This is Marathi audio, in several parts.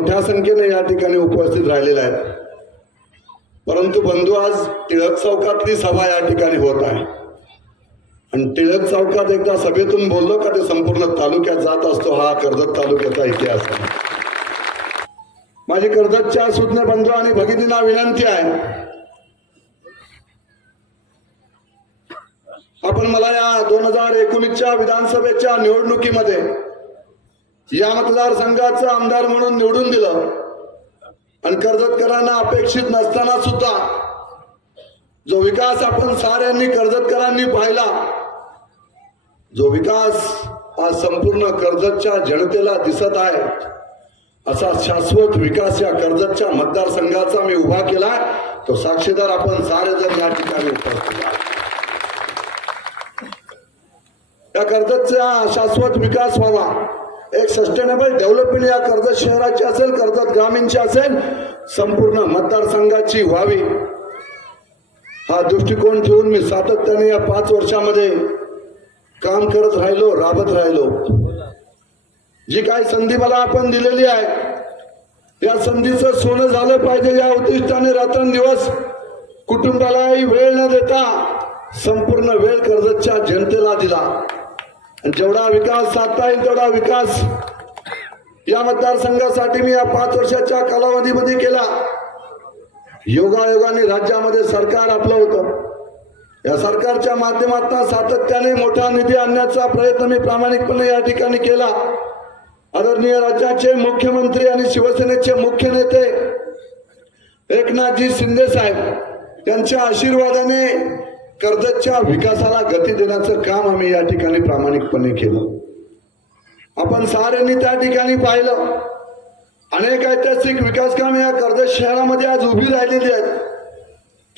मोठ्या संख्येने या ठिकाणी उपस्थित राहिलेला आहे परंतु बंधू आज टिळक चौकातली सभा या ठिकाणी होत आहे आणि टिळक चौकात एकदा सभेतून बोललो का ते संपूर्ण तालुक्यात जात असतो हा कर्जत तालुक्याचा इतिहास आहे माझी कर्जतच्या सुज्ञ बंधू आणि भगिनींना विनंती आहे आपण मला या दोन हजार एकोणीसच्या विधानसभेच्या निवडणुकीमध्ये या मतदारसंघाचं आमदार म्हणून निवडून दिलं आणि कर्जतकरांना अपेक्षित नसताना सुद्धा जो विकास आपण साऱ्यांनी कर्जतकरांनी पाहिला जो विकास आज संपूर्ण कर्जतच्या जनतेला दिसत आहे असा शाश्वत विकास या कर्जतच्या मतदारसंघाचा मी उभा केला तो साक्षीदार आपण सारेजण या ठिकाणी या कर्जतचा शाश्वत विकास व्हावा एक सस्टेनेबल डेव्हलपमेंट या कर्जत शहराची असेल कर्जत ग्रामीणची असेल संपूर्ण मतदारसंघाची व्हावी हा दृष्टिकोन ठेवून मी सातत्याने या पाच वर्षामध्ये काम करत राहिलो राबत राहिलो जी काही संधी मला आपण दिलेली आहे या संधीचं सोनं झालं पाहिजे या उद्दिष्टाने रात्रंदिवस कुटुंबालाही वेळ न देता संपूर्ण वेळ कर्जतच्या जनतेला दिला जेवढा विकास साधता येईल तेवढा विकास या मतदारसंघासाठी मी या पाच वर्षाच्या कालावधीमध्ये केला योगायोगाने राज्यामध्ये सरकार आपलं होतं या सरकारच्या माध्यमातून सातत्याने मोठा निधी आणण्याचा प्रयत्न मी प्रामाणिकपणे या ठिकाणी केला आदरणीय राज्याचे मुख्यमंत्री आणि शिवसेनेचे मुख्य नेते एकनाथजी शिंदे साहेब त्यांच्या आशीर्वादाने कर्जतच्या विकासाला गती देण्याचं काम आम्ही या ठिकाणी प्रामाणिकपणे केलं आपण साऱ्यांनी त्या ठिकाणी पाहिलं अनेक ऐतिहासिक विकास काम या कर्जत शहरामध्ये आज उभी राहिलेली आहेत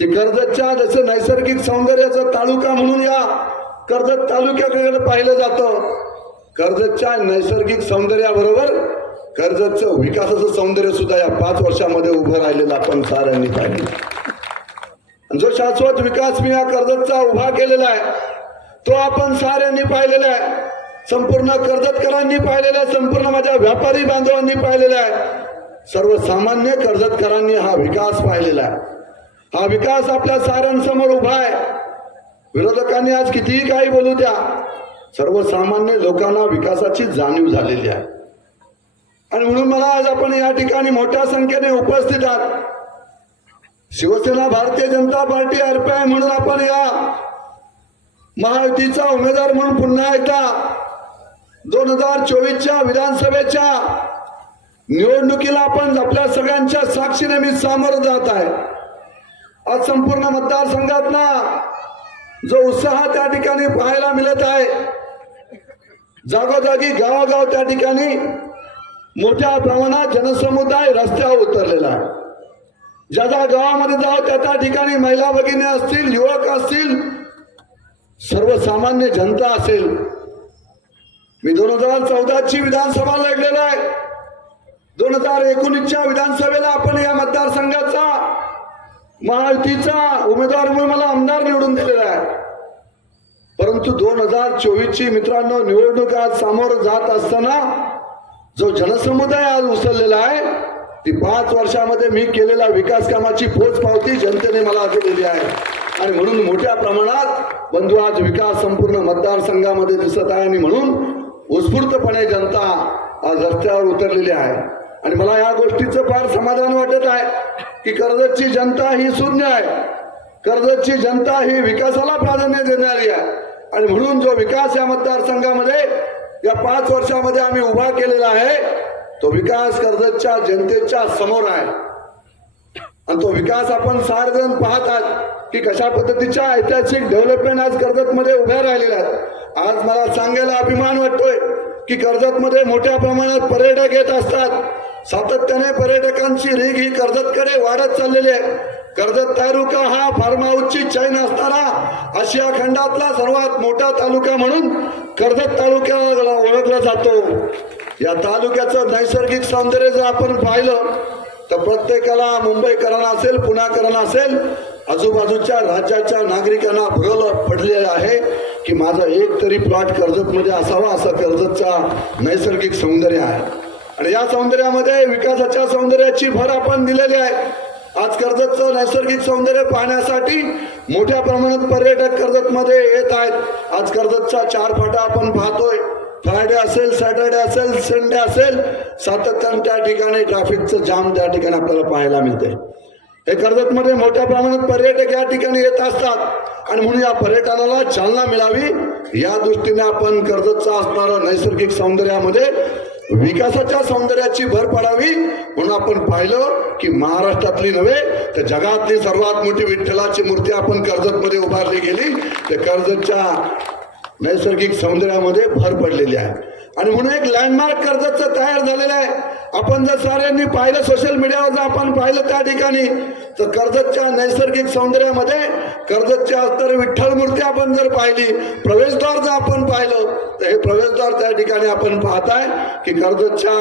ते कर्जतच्या जसं नैसर्गिक सौंदर्याचा तालुका म्हणून या कर्जत तालुक्याकडे पाहिलं जातं कर्जतच्या नैसर्गिक सौंदर्याबरोबर कर्जतचं विकासाचं सौंदर्य सुद्धा या पाच वर्षामध्ये उभं राहिलेलं आपण साऱ्यांनी पाहिलं जो शाश्वत विकास मी या कर्जतचा उभा केलेला आहे तो आपण साऱ्यांनी पाहिलेला आहे संपूर्ण कर्जतकरांनी पाहिलेला आहे संपूर्ण माझ्या व्यापारी बांधवांनी पाहिलेला आहे सर्वसामान्य कर्जतकरांनी हा विकास पाहिलेला आहे हा विकास आपल्या साऱ्यांसमोर उभा आहे विरोधकांनी आज कितीही काही बोलू द्या सर्वसामान्य लोकांना विकासाची जाणीव झालेली आहे आणि म्हणून मला आज आपण या ठिकाणी मोठ्या संख्येने उपस्थित आहात शिवसेना भारतीय जनता पार्टी अर्पय म्हणून आपण या महायुतीचा उमेदवार म्हणून पुन्हा एकदा दोन हजार चोवीसच्या विधानसभेच्या निवडणुकीला आपण आपल्या सगळ्यांच्या साक्षीने मी सामोरं जात आहे आज संपूर्ण ना जो उत्साह त्या ठिकाणी पाहायला मिळत आहे जागोजागी गावागाव त्या ठिकाणी मोठ्या प्रमाणात जनसमुदाय रस्त्यावर उतरलेला आहे ज्या ज्या गावामध्ये जाऊ त्या त्या ठिकाणी महिला भगिनी असतील युवक असतील सर्वसामान्य जनता असेल मी दोन हजार चौदाची विधानसभा लढलेलो आहे दोन हजार एकोणीसच्या विधानसभेला आपण या मतदारसंघाचा महायुतीचा उमेदवार म्हणून मला आमदार निवडून दिलेला आहे परंतु दोन हजार चोवीसची मित्रांनो निवडणूक आज सामोरं जात असताना जो जनसमुदाय आज उचललेला आहे ती पाच वर्षामध्ये मी केलेल्या विकास कामाची पोच पावती जनतेने मला दिलेली दिली आहे आणि म्हणून मोठ्या प्रमाणात बंधू आज विकास संपूर्ण मतदारसंघामध्ये दिसत आहे आणि म्हणून उत्स्फूर्तपणे जनता आज रस्त्यावर उतरलेली आहे आणि मला या गोष्टीचं फार समाधान वाटत आहे की कर्जतची जनता ही शून्य आहे कर्जतची जनता ही विकासाला प्राधान्य देणारी आहे आणि म्हणून जो विकास या मतदारसंघामध्ये या पाच वर्षामध्ये आम्ही उभा केलेला आहे तो विकास कर्जतच्या जनतेच्या समोर आहे आणि तो विकास आपण सारजण पाहत आहात की कशा पद्धतीच्या ऐतिहासिक डेव्हलपमेंट आज मध्ये उभ्या राहिलेल्या आज मला सांगायला अभिमान वाटतोय की मध्ये मोठ्या प्रमाणात पर्यटक येत असतात सातत्याने पर्यटकांची रीग ही कर्जतकडे वाढत चाललेली आहे कर्जत तालुका हा फार्म चैन असताना आशिया खंडातला सर्वात मोठा तालुका म्हणून कर्जत तालुक्याला ओळखला जातो या तालुक्याचं नैसर्गिक सौंदर्य जर आपण पाहिलं तर प्रत्येकाला मुंबईकरांना असेल पुण्याकरांना असेल आजूबाजूच्या राज्याच्या नागरिकांना भरलं पडलेलं आहे की माझा एक तरी प्लॉट कर्जत मध्ये असावा असा कर्जतचा नैसर्गिक सौंदर्य आहे आणि या सौंदर्यामध्ये विकासाच्या सौंदर्याची भर आपण दिलेली आहे आज कर्जतचं नैसर्गिक सौंदर्य पाहण्यासाठी मोठ्या प्रमाणात पर्यटक कर्जतमध्ये येत आहेत आज कर्जतचा चार फाटा आपण पाहतोय फ्रायडे असेल सॅटर्डे असेल संडे असेल सातत्यानं त्या ठिकाणी ट्रॅफिकचं जाम त्या ठिकाणी आपल्याला पाहायला मिळते हे कर्जतमध्ये मोठ्या प्रमाणात पर्यटक या ठिकाणी येत असतात आणि म्हणून या पर्यटनाला चालना मिळावी या दृष्टीने आपण कर्जतचा असणारा नैसर्गिक सौंदर्यामध्ये विकासाच्या सौंदर्याची भर पडावी म्हणून आपण पाहिलं की महाराष्ट्रातली नव्हे तर जगातली सर्वात मोठी विठ्ठलाची मूर्ती आपण कर्जतमध्ये उभारली गेली तर कर्जतच्या नैसर्गिक सौंदर्यामध्ये भर पडलेली आहे आणि म्हणून एक लँडमार्क कर्जत तयार झालेलं आहे आपण जर साऱ्यांनी पाहिलं सोशल मीडियावर जर आपण पाहिलं त्या ठिकाणी तर कर्जतच्या नैसर्गिक सौंदर्यामध्ये कर्जतच्या तर विठ्ठल मूर्ती आपण जर पाहिली प्रवेशद्वार जर आपण पाहिलं तर हे प्रवेशद्वार त्या ठिकाणी आपण पाहताय की कर्जतच्या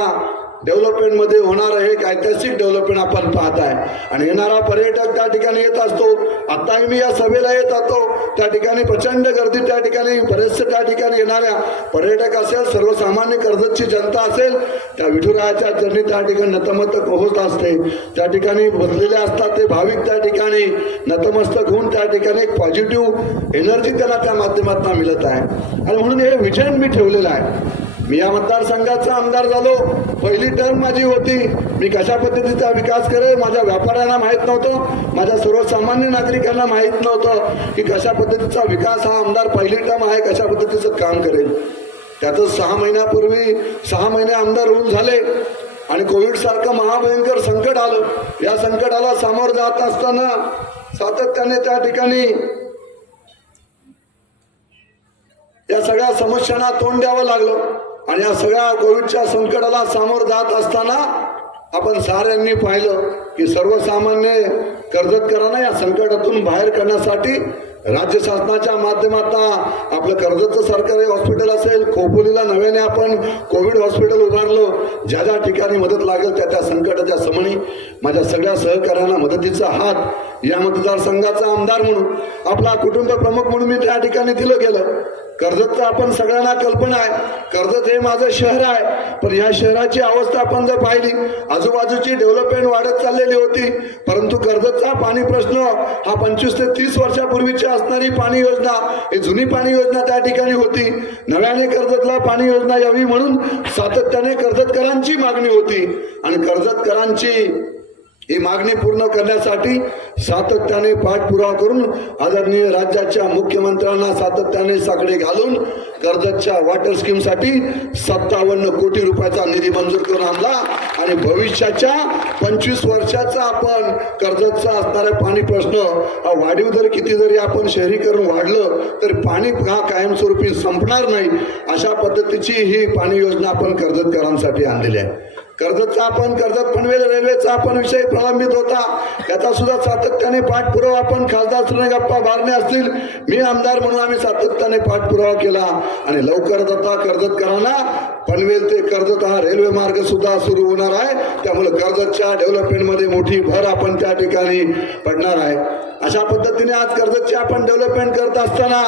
डेव्हलपमेंट मध्ये होणारं एक ऐतिहासिक डेव्हलपमेंट आपण पाहत आहे आणि येणारा पर्यटक त्या ठिकाणी येत असतो आताही मी या सभेला येत असतो त्या ठिकाणी प्रचंड गर्दी त्या ठिकाणी बरेचसे त्या ठिकाणी येणाऱ्या पर्यटक असेल सर्वसामान्य कर्जतची जनता असेल त्या विठुरायाच्या चरणी त्या ठिकाणी नतमस्तक होत असते त्या ठिकाणी बसलेले असतात ते भाविक त्या ठिकाणी नतमस्तक होऊन त्या ठिकाणी एक पॉझिटिव्ह एनर्जी त्यांना त्या माध्यमातून मिळत आहे आणि म्हणून हे विजन मी ठेवलेलं आहे मी या मतदारसंघाचा आमदार झालो पहिली टर्म माझी होती मी कशा पद्धतीचा विकास करेल माझ्या व्यापाऱ्यांना माहीत नव्हतं माझ्या सर्वसामान्य नागरिकांना माहीत नव्हतं की कशा पद्धतीचा विकास हा आमदार पहिली टर्म आहे कशा पद्धतीचं काम करेल त्यातच सहा महिन्यापूर्वी सहा महिने आमदार होऊन झाले आणि सारखं महाभयंकर संकट आलं या संकटाला सामोरं जात असताना सातत्याने त्या ठिकाणी या सगळ्या समस्यांना तोंड द्यावं लागलं आणि या सगळ्या कोविडच्या संकटाला सामोरं जात असताना आपण साऱ्यांनी पाहिलं की सर्वसामान्य कर्जतकरांना या संकटातून बाहेर करण्यासाठी राज्य शासनाच्या माध्यमातून आपलं कर्जतचं सरकारी हॉस्पिटल असेल खोपोलीला नव्याने आपण कोविड हॉस्पिटल उभारलं ज्या ज्या ठिकाणी मदत लागेल त्या त्या संकटाच्या समणी माझ्या सगळ्या सहकाऱ्यांना मदतीचा हात या मतदारसंघाचा आमदार म्हणून आपला कुटुंब प्रमुख म्हणून मी त्या ठिकाणी दिलं गेलं कर्जत आपण सगळ्यांना कल्पना आहे कर्जत हे माझं शहर आहे पण या शहराची अवस्था आपण जर पाहिली आजूबाजूची डेव्हलपमेंट वाढत चाललेली होती परंतु कर्जतचा पाणी प्रश्न हा पंचवीस ते तीस वर्षापूर्वीची असणारी पाणी योजना ही जुनी पाणी योजना त्या ठिकाणी होती नव्याने कर्जतला पाणी योजना यावी म्हणून सातत्याने कर्जतकरांची मागणी होती आणि कर्जतकरांची ही मागणी पूर्ण करण्यासाठी सातत्याने पाठपुरावा करून आदरणीय राज्याच्या मुख्यमंत्र्यांना सातत्याने साकडे घालून कर्जतच्या वॉटर साठी सत्तावन्न कोटी रुपयाचा निधी मंजूर करून आणला आणि भविष्याच्या पंचवीस वर्षाचा आपण कर्जतचा असणारा पाणी प्रश्न वाढीव जर किती जरी आपण शहरीकरण वाढलं तरी पाणी हा कायमस्वरूपी संपणार नाही अशा पद्धतीची ही पाणी योजना आपण कर्जतकरांसाठी आणलेली आहे कर्जतचा आपण कर्जत पनवेल रेल्वेचा आपण विषय प्रलंबित होता त्याचा सुद्धा सातत्याने पाठपुरावा आपण खासदार गप्पा बारणे असतील मी आमदार म्हणून आम्ही सातत्याने पाठपुरावा केला आणि लवकरच आता कर्जतकरांना पनवेल ते कर्जत हा रेल्वे मार्ग सुद्धा सुरू होणार आहे त्यामुळे कर्जतच्या मध्ये मोठी भर आपण त्या ठिकाणी पडणार आहे अशा पद्धतीने आज कर्जतची आपण डेव्हलपमेंट करत असताना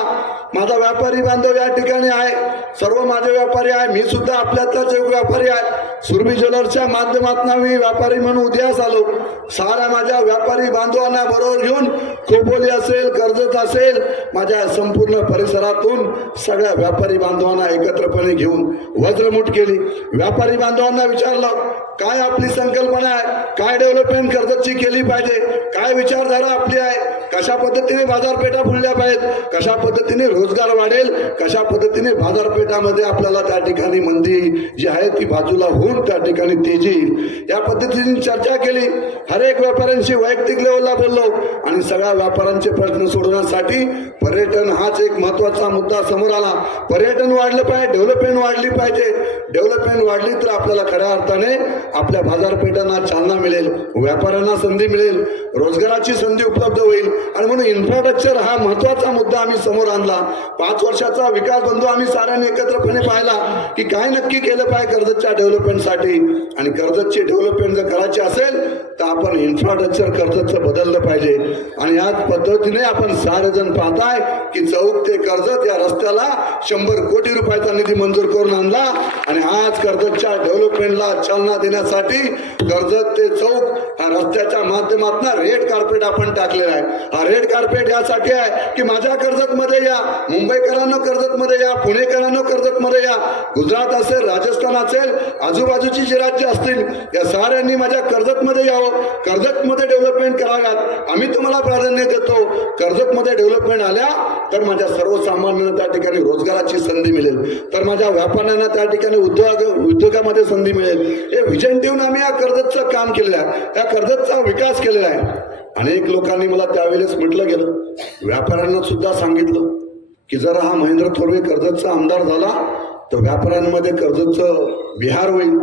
माझा व्यापारी बांधव या ठिकाणी आहे सर्व माझे व्यापारी आहे मी सुद्धा आपल्यातलाच एक व्यापारी आहे सुरभी ज्वेलर्सच्या माध्यमातून मी व्यापारी म्हणून उद्यास आलो सारा माझ्या व्यापारी बांधवांना बरोबर घेऊन खोपोली असेल कर्जत असेल माझ्या संपूर्ण परिसरातून सगळ्या व्यापारी बांधवांना एकत्रपणे घेऊन वज घसरमूट केली व्यापारी बांधवांना विचारलं काय आपली संकल्पना आहे काय डेव्हलपमेंट कर्जची केली पाहिजे काय विचारधारा आपली आहे कशा पद्धतीने बाजारपेठा फुलल्या पाहिजेत कशा पद्धतीने रोजगार वाढेल कशा पद्धतीने बाजारपेठामध्ये आपल्याला त्या ठिकाणी मंदी जी आहे ती बाजूला होऊन त्या ठिकाणी तेजी या पद्धतीने चर्चा केली एक व्यापाऱ्यांशी वैयक्तिक लेवलला बोललो आणि सगळ्या व्यापाऱ्यांचे प्रश्न सोडवण्यासाठी पर्यटन हाच एक महत्वाचा मुद्दा समोर आला पर्यटन वाढलं पाहिजे डेव्हलपमेंट वाढली पाहिजे डेव्हलपमेंट वाढली तर आपल्याला खऱ्या अर्थाने आपल्या बाजारपेठांना चालना मिळेल व्यापाऱ्यांना संधी मिळेल रोजगाराची संधी उपलब्ध होईल आणि म्हणून इन्फ्रास्ट्रक्चर हा महत्त्वाचा मुद्दा आम्ही समोर आणला पाच वर्षाचा विकास बंधू आम्ही साऱ्यांनी एकत्रपणे पाहिला की काय नक्की केलं पाहिजे कर्जतच्या डेव्हलपमेंटसाठी आणि कर्जतची डेव्हलपमेंट जर करायची असेल तर आपण इन्फ्रास्ट्रक्चर कर्जतचं बदललं पाहिजे आणि याच पद्धतीने आपण सारेजण पाहताय की चौक ते कर्जत या रस्त्याला शंभर कोटी रुपयाचा निधी मंजूर करून आणला आणि आज कर्जतच्या डेव्हलपमेंटला चालना देण्यासाठी कर्जत ते चौक हा रस्त्याच्या माध्यमातून रेड कार्पेट आपण टाकलेला आहे हा रेड कार्पेट यासाठी आहे की माझ्या मध्ये या मुंबईकरांना मध्ये या पुणेकरांना मध्ये या गुजरात असेल राजस्थान असेल आजूबाजूची जी राज्य असतील या साऱ्यांनी माझ्या कर्जतमध्ये यावं कर्जतमध्ये डेव्हलपमेंट कराव्यात आम्ही तुम्हाला प्राधान्य देतो मध्ये डेव्हलपमेंट आल्या तर माझ्या सर्वसामान्यांना त्या ठिकाणी रोजगाराची संधी मिळेल तर माझ्या व्यापाऱ्यांना त्या ठिकाणी उद्योग उद्योगामध्ये संधी मिळेल हे विजन देऊन आम्ही या कर्जतचं काम केलेलं आहे या कर्जतचा विकास केलेला आहे अनेक लोकांनी मला त्यावेळेस म्हटलं गेलं व्यापाऱ्यांना सुद्धा सांगितलं की जर हा महेंद्र थोरवे कर्जतचा आमदार झाला तर व्यापाऱ्यांमध्ये कर्जतचं विहार होईल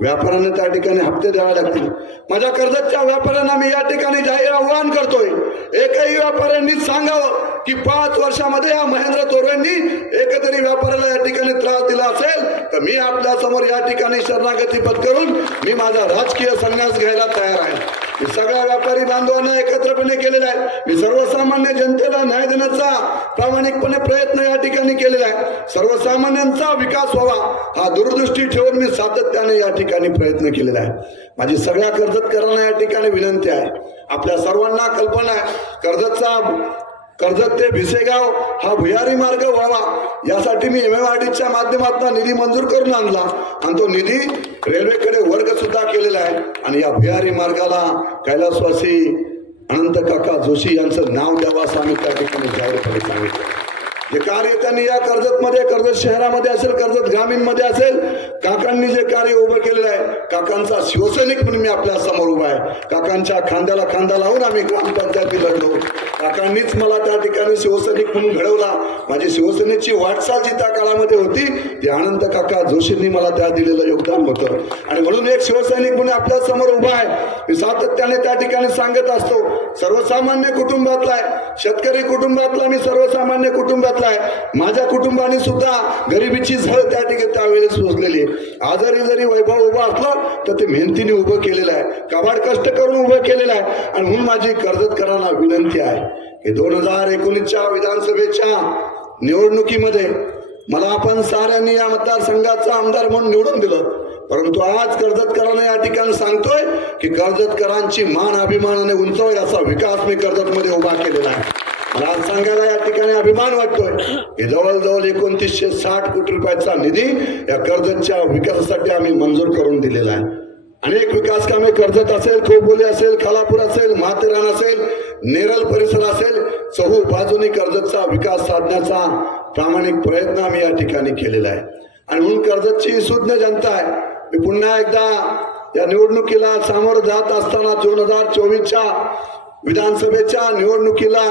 व्यापाऱ्यांना त्या ठिकाणी हप्ते द्यावे लागतील माझ्या कर्जतच्या व्यापाऱ्यांना मी या ठिकाणी जाहीर आव्हान करतोय एकही व्यापाऱ्यांनी सांगावं की पाच वर्षामध्ये या महेंद्र थोरवेंनी एकतरी व्यापाऱ्याला या ठिकाणी त्रास दिला असेल तर मी समोर या ठिकाणी शरणागती पत्करून मी माझा राजकीय संन्यास घ्यायला तयार आहे हे सगळ्या व्यापारी बांधवांना एकत्रपणे केलेला आहे मी सर्वसामान्य जनतेला न्याय देण्याचा प्रामाणिकपणे प्रयत्न या ठिकाणी केलेला आहे सर्वसामान्यांचा विकास व्हावा हा दूरदृष्टी ठेवून मी सातत्याने या ठिकाणी प्रयत्न केलेला आहे माझी सगळ्या कर्जतकरांना या ठिकाणी विनंती आहे आपल्या सर्वांना कल्पना आहे कर्जतचा कर्जत ते भिसेगाव हा भुयारी मार्ग व्हावा यासाठी मी एम एम आर डीच्या माध्यमातून निधी मंजूर करून आणला आणि तो निधी रेल्वेकडे वर्ग सुद्धा केलेला आहे आणि या भुयारी मार्गाला कैलासवासी अनंत काका जोशी यांचं नाव द्यावं असं आम्ही त्या ठिकाणी जाहीरपणे सांगितलं जे कार्य त्यांनी या कर्जत मध्ये कर्जत शहरामध्ये असेल कर्जत ग्रामीण मध्ये असेल काकांनी जे कार्य उभं केलेलं आहे काकांचा शिवसैनिक म्हणून मी आपल्या समोर उभा आहे काकांच्या खांद्याला खांदा लावून आम्ही ग्रामपंचायती लढलो काकांनीच मला त्या ठिकाणी शिवसैनिक म्हणून घडवला माझी शिवसेनेची वाटचाल जी त्या काळामध्ये होती ती आनंद काका जोशींनी मला त्या दिलेलं योगदान होतं आणि म्हणून एक शिवसैनिक म्हणून आपल्या समोर उभा आहे मी सातत्याने त्या ठिकाणी सांगत असतो सर्वसामान्य कुटुंबातला आहे शेतकरी कुटुंबातला मी सर्वसामान्य कुटुंबातला आहे माझ्या कुटुंबाने सुद्धा गरिबीची झळ त्या ठिकाणी त्यावेळेस पोचलेली आजारी जरी वैभव उभा असला तर ते मेहनतीने उभं केलेलं आहे कबाड कष्ट करून उभं केलेलं आहे आणि म्हणून माझी कर्जत करायला विनंती आहे हे दोन हजार एकोणीसच्या विधानसभेच्या निवडणुकीमध्ये मला आपण साऱ्यांनी या मतदारसंघाचा आमदार म्हणून निवडून दिलं परंतु आज कर्जतकरांना या ठिकाणी सांगतोय की कर्जतकरांची मान अभिमानाने उंचावी असा विकास मी कर्जतमध्ये उभा केलेला आहे मला आज सांगायला या ठिकाणी अभिमान वाटतोय की जवळजवळ एकोणतीसशे साठ कोटी रुपयाचा निधी या कर्जतच्या विकासासाठी आम्ही मंजूर करून दिलेला आहे अनेक विकास कामे कर्जत असेल खोबोली असेल खालापूर असेल माथेरान असेल निरल परिसर असेल चहू बाजूनी कर्जतचा विकास साधण्याचा प्रामाणिक प्रयत्न आम्ही या ठिकाणी केलेला आहे आणि म्हणून कर्जतची सुज्ञ जनता आहे मी पुन्हा एकदा या निवडणुकीला सामोरं जात असताना दोन हजार चोवीसच्या विधानसभेच्या निवडणुकीला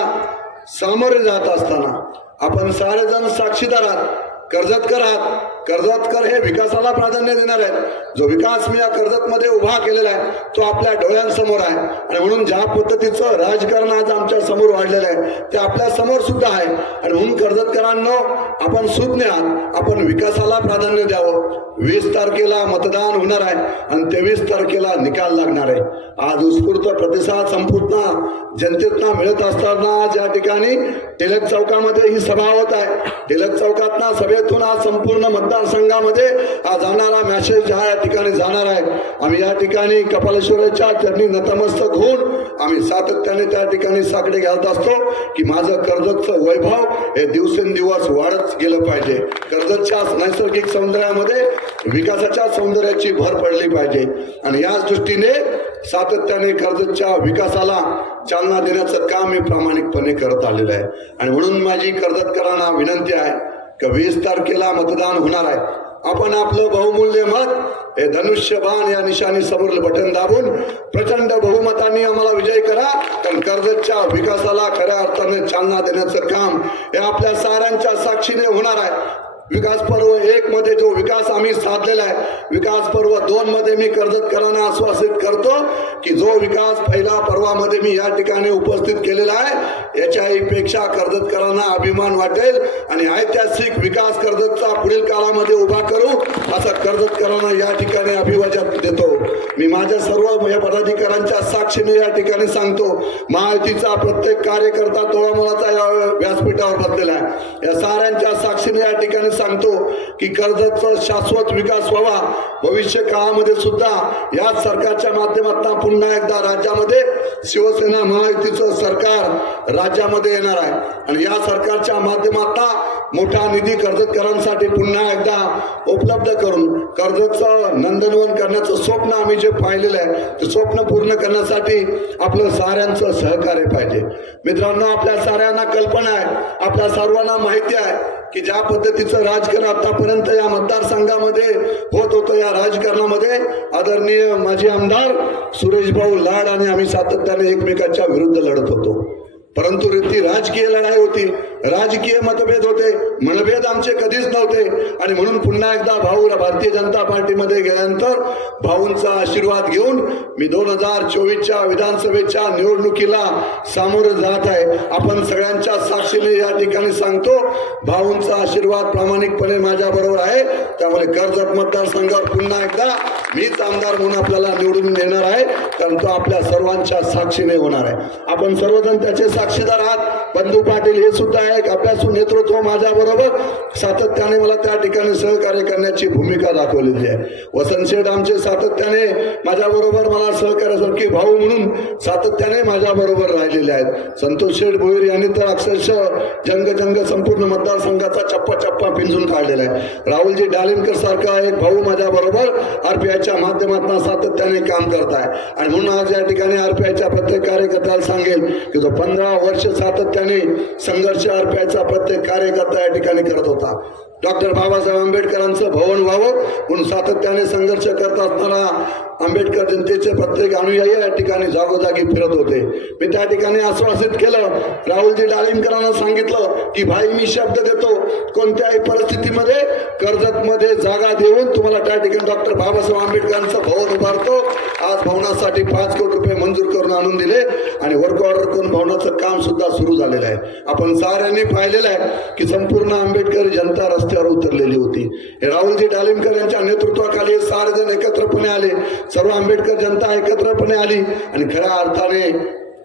सामोरे जात असताना आपण सारेजण आहात कर्जत आहात कर्जतकर हे विकासाला प्राधान्य देणार आहेत जो विकास मी या मध्ये उभा केलेला आहे तो आपल्या डोळ्यांसमोर आहे आणि म्हणून ज्या पद्धतीचं राजकारण आज आमच्या समोर वाढलेलं आहे ते आपल्या समोर सुद्धा आहे आणि म्हणून कर्जतकरांना आपण सुज्ञात आपण विकासाला प्राधान्य द्यावं वीस तारखेला मतदान होणार आहे आणि तेवीस तारखेला निकाल लागणार आहे आज उत्स्फूर्त प्रतिसाद संपूर्ण जनतेतना मिळत असताना ज्या ठिकाणी टिलक चौकामध्ये ही सभा होत आहे टिलक चौकातना सभेतून आज संपूर्ण मतदान संघामध्ये हा जाणारा मॅसेज हा या ठिकाणी जाणार आहे आम्ही या ठिकाणी कपालेश्वराच्या चरणी नतमस्तक होऊन आम्ही सातत्याने त्या ठिकाणी साकडे घालत असतो की माझं कर्जतचं वैभव हे दिवसेंदिवस वाढत गेलं पाहिजे कर्जतच्या नैसर्गिक सौंदर्यामध्ये विकासाच्या सौंदर्याची भर पडली पाहिजे आणि याच दृष्टीने सातत्याने कर्जतच्या विकासाला चालना देण्याचं काम मी प्रामाणिकपणे करत आलेलं आहे आणि म्हणून माझी कर्जतकरांना विनंती आहे वीस तारखेला मतदान होणार आहे आपण आपलं बहुमूल्य मत हे बाण या निशाणी समोर बटन दाबून प्रचंड बहुमतांनी आम्हाला विजय करा कारण कर्जतच्या विकासाला खऱ्या अर्थाने चालना देण्याचं काम हे आपल्या सारांच्या साक्षीने होणार आहे विकास पर्व एक मध्ये जो विकास आम्ही साधलेला आहे विकास पर्व दोन मध्ये मी कर्जतकरांना आश्वासित करतो की जो विकास पहिला पर्वामध्ये मी या ठिकाणी उपस्थित केलेला आहे याच्याही पेक्षा कर्जतकरांना अभिमान वाटेल आणि ऐतिहासिक विकास कर्जतचा पुढील काळामध्ये उभा करू असा कर्जतकरांना या ठिकाणी अभिवाचन देतो मी माझ्या सर्व पदाधिकाऱ्यांच्या साक्षीने या ठिकाणी सांगतो महायुतीचा प्रत्येक कार्यकर्ता तोळामोळाचा या व्यासपीठावर बसलेला आहे या साऱ्यांच्या साक्षीने या ठिकाणी सांगतो की कर्जतचा शाश्वत विकास व्हावा भविष्य काळामध्ये सुद्धा या सरकारच्या माध्यमातून पुन्हा एकदा राज्यामध्ये शिवसेना महायुतीचं सरकार राज्यामध्ये येणार आहे आणि या सरकारच्या माध्यमातून मोठा निधी कर्जतकरांसाठी पुन्हा एकदा उपलब्ध करून कर्जतचं नंदनवन करण्याचं स्वप्न आम्ही जे पाहिलेलं आहे ते स्वप्न पूर्ण करण्यासाठी आपलं साऱ्यांचं सहकार्य पाहिजे मित्रांनो आपल्या साऱ्यांना कल्पना आहे आपल्या सर्वांना माहिती आहे की ज्या पद्धतीचं राजकारण आतापर्यंत या मतदारसंघामध्ये होत होतं या राजकारणामध्ये आदरणीय माजी आमदार सुरेश भाऊ लाड आणि आम्ही सातत्याने एकमेकांच्या विरुद्ध लढत होतो परंतु ती राजकीय लढाई होती राजकीय मतभेद होते मनभेद आमचे कधीच नव्हते आणि म्हणून पुन्हा एकदा भाऊ भारतीय जनता पार्टीमध्ये गेल्यानंतर भाऊंचा आशीर्वाद घेऊन मी दोन हजार चोवीसच्या विधानसभेच्या निवडणुकीला सामोरं जात आहे आपण सगळ्यांच्या साक्षीने या ठिकाणी सांगतो भाऊंचा आशीर्वाद प्रामाणिकपणे माझ्या बरोबर आहे त्यामुळे कर्जत मतदारसंघावर पुन्हा एकदा मीच आमदार म्हणून आपल्याला निवडून देणार आहे कारण तो आपल्या सर्वांच्या साक्षीने होणार आहे आपण सर्वजण त्याचे साक्षीदार आहात बंधू पाटील हे सुद्धा आहे एक अभ्यासू नेतृत्व माझ्याबरोबर सातत्याने मला त्या ठिकाणी सहकार्य करण्याची भूमिका दाखवलेली आहे वसंत शेठ आमचे सातत्याने माझ्याबरोबर मला सहकार्यासारखी भाऊ म्हणून सातत्याने माझ्याबरोबर राहिलेले आहेत संतोष शेठ भोईर यांनी तर अक्षरशः जंग जंग संपूर्ण मतदारसंघाचा चप्पा चप्पा पिंजून काढलेला आहे राहुलजी डालिनकर सारखा एक भाऊ माझ्याबरोबर आरपीआयच्या माध्यमातून सातत्याने काम करत आहे आणि म्हणून आज या ठिकाणी आरपीआयच्या प्रत्येक कार्यकर्त्याला सांगेल की जो पंधरा वर्ष सातत्याने संघर्ष तर्फेचा प्रत्येक कार्यकर्ता या ठिकाणी करत होता डॉक्टर बाबासाहेब आंबेडकरांचं भवन व्हावं म्हणून सातत्याने संघर्ष करत असताना आंबेडकर जनतेचे प्रत्येक अनुयायी या ठिकाणी जागोजागी फिरत होते मी त्या ठिकाणी आश्वासित केलं राहुलजी डाळिंबकरांना सांगितलं की भाई मी शब्द देतो कोणत्याही परिस्थितीमध्ये कर्जतमध्ये जागा देऊन तुम्हाला त्या ठिकाणी डॉक्टर बाबासाहेब आंबेडकरांचं भवन उभारतो आज भवनासाठी पाच कोटी रुपये मंजूर करून आणून दिले आणि वर्क ऑर्डर करून भवनाचं काम सुद्धा सुरू झालेलं आहे आपण साऱ्यांनी पाहिलेलं आहे की संपूर्ण आंबेडकर जनता रस्ते रस्त्यावर उतरलेली होती राहुलजी डालिमकर यांच्या नेतृत्वाखाली सारे जण एकत्रपणे आले सर्व आंबेडकर जनता एकत्रपणे आली आणि खऱ्या अर्थाने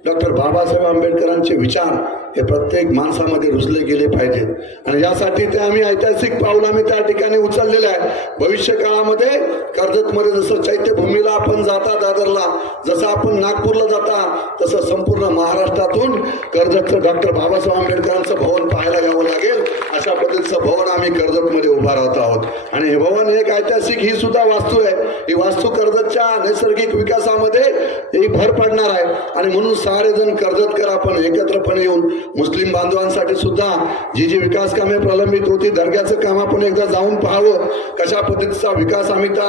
डॉक्टर बाबासाहेब आंबेडकरांचे विचार हे प्रत्येक माणसामध्ये रुजले गेले पाहिजेत आणि यासाठी ते आम्ही ऐतिहासिक पाऊल आम्ही त्या ठिकाणी उचललेले आहे भविष्य काळामध्ये कर्जतमध्ये जसं चैत्यभूमीला आपण जाता दादरला जसं आपण नागपूरला जाता तसं संपूर्ण महाराष्ट्रातून कर्जतचं डॉक्टर बाबासाहेब आंबेडकरांचं भवन पाहायला घ्यावं लागेल अशा पद्धतीचं भवन आम्ही कर्जतमध्ये उभा राहत आहोत आणि हे भवन एक ऐतिहासिक ही सुद्धा वास्तू आहे ही वास्तू कर्जतच्या नैसर्गिक विकासामध्ये ही भर पडणार आहे आणि म्हणून सारेजण कर्जतकर आपण एकत्रपणे येऊन मुस्लिम बांधवांसाठी सुद्धा जी जी विकास कामे प्रलंबित होती दर्ग्याचं काम आपण एकदा जाऊन पाहावं कशा पद्धतीचा विकास आम्ही त्या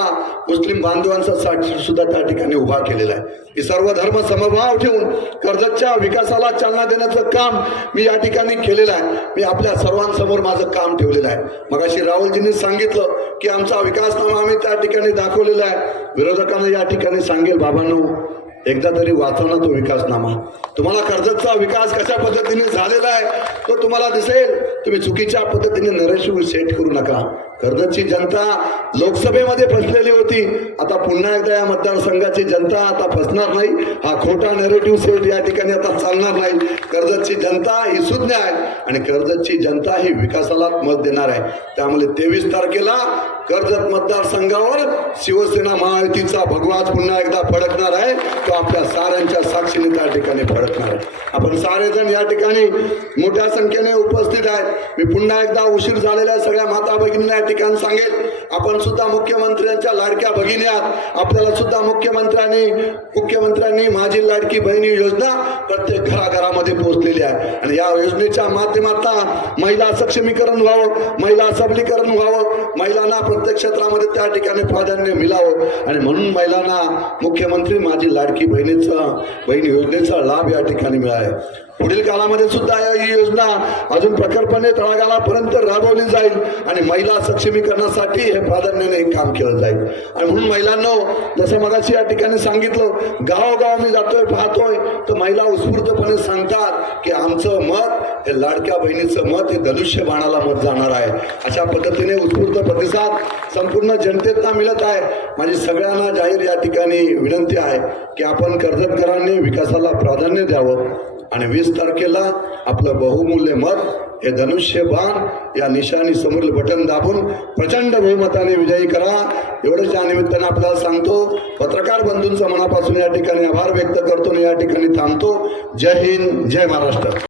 मुस्लिम बांधवांसाठी सुद्धा त्या ठिकाणी उभा केलेला आहे की सर्व धर्म समभाव ठेवून कर्जतच्या विकासाला चालना देण्याचं काम मी या ठिकाणी केलेलं आहे मी आपल्या सर्वांसमोर माझं काम ठेवलेलं आहे मग अशी राहुलजींनी सांगितलं की आमचा विकास विकासनामा आम्ही त्या ठिकाणी दाखवलेला आहे विरोधकांना या ठिकाणी सांगेल बाबांनो एकदा तरी वाचा ना तो विकासनामा तुम्हाला कर्जतचा विकास कशा पद्धतीने झालेला आहे तो तुम्हाला दिसेल तुम्ही चुकीच्या पद्धतीने नरेश सेट करू नका कर्जतची जनता लोकसभेमध्ये फसलेली होती आता पुन्हा एकदा या मतदारसंघाची जनता आता फसणार नाही हा खोटा नेरेटिव्ह सेट या ठिकाणी आता चालणार नाही कर्जतची जनता ही सुज्ञ आहे आणि कर्जतची जनता ही विकासाला मत देणार आहे त्यामुळे तेवीस तारखेला कर्जत मतदारसंघावर शिवसेना महायुतीचा भगवाज पुन्हा एकदा फडकणार आहे तो आपल्या साऱ्यांच्या साक्षीने त्या ठिकाणी फडकणार आहे आपण सारेजण या ठिकाणी मोठ्या संख्येने उपस्थित आहेत मी पुन्हा एकदा उशीर झालेल्या सगळ्या माता भगिनींना ठिकाणी सांगेल आपण सुद्धा मुख्यमंत्र्यांच्या लाडक्या भगिनी आपल्याला सुद्धा मुख्यमंत्र्यांनी मुख्यमंत्र्यांनी माझी लाडकी बहिणी योजना प्रत्येक घराघरामध्ये पोहोचलेली आहे आणि या योजनेच्या माध्यमातून महिला सक्षमीकरण व्हावं महिला सबलीकरण व्हावं महिलांना प्रत्येक क्षेत्रामध्ये त्या ठिकाणी प्राधान्य मिळावं आणि म्हणून महिलांना मुख्यमंत्री माझी लाडकी बहिणीचा बहिणी योजनेचा लाभ या ठिकाणी मिळाला पुढील काळामध्ये सुद्धा ही योजना अजून प्रखरपणे तळागाळापर्यंत राबवली जाईल आणि महिला सक्षमीकरणासाठी हे प्राधान्याने हे काम केलं जाईल आणि म्हणून महिलांना जसं मगाशी या ठिकाणी सांगितलं गावोगाव मी जातोय पाहतोय तर महिला उत्स्फूर्तपणे सांगतात की आमचं मत हे लाडक्या बहिणीचं मत हे धनुष्य बाणाला मत जाणार आहे अशा पद्धतीने उत्स्फूर्त प्रतिसाद संपूर्ण जनतेतना मिळत आहे माझी सगळ्यांना जाहीर या ठिकाणी विनंती आहे की आपण कर्जतकरांनी विकासाला प्राधान्य द्यावं आणि वीस तारखेला आपलं बहुमूल्य मत हे धनुष्यबाण या निशाणी समोरील बटन दाबून प्रचंड बहुमताने विजयी करा एवढंच या निमित्ताने आपल्याला सांगतो पत्रकार बंधूंचा मनापासून या ठिकाणी आभार व्यक्त करतो आणि या ठिकाणी थांबतो जय हिंद जय महाराष्ट्र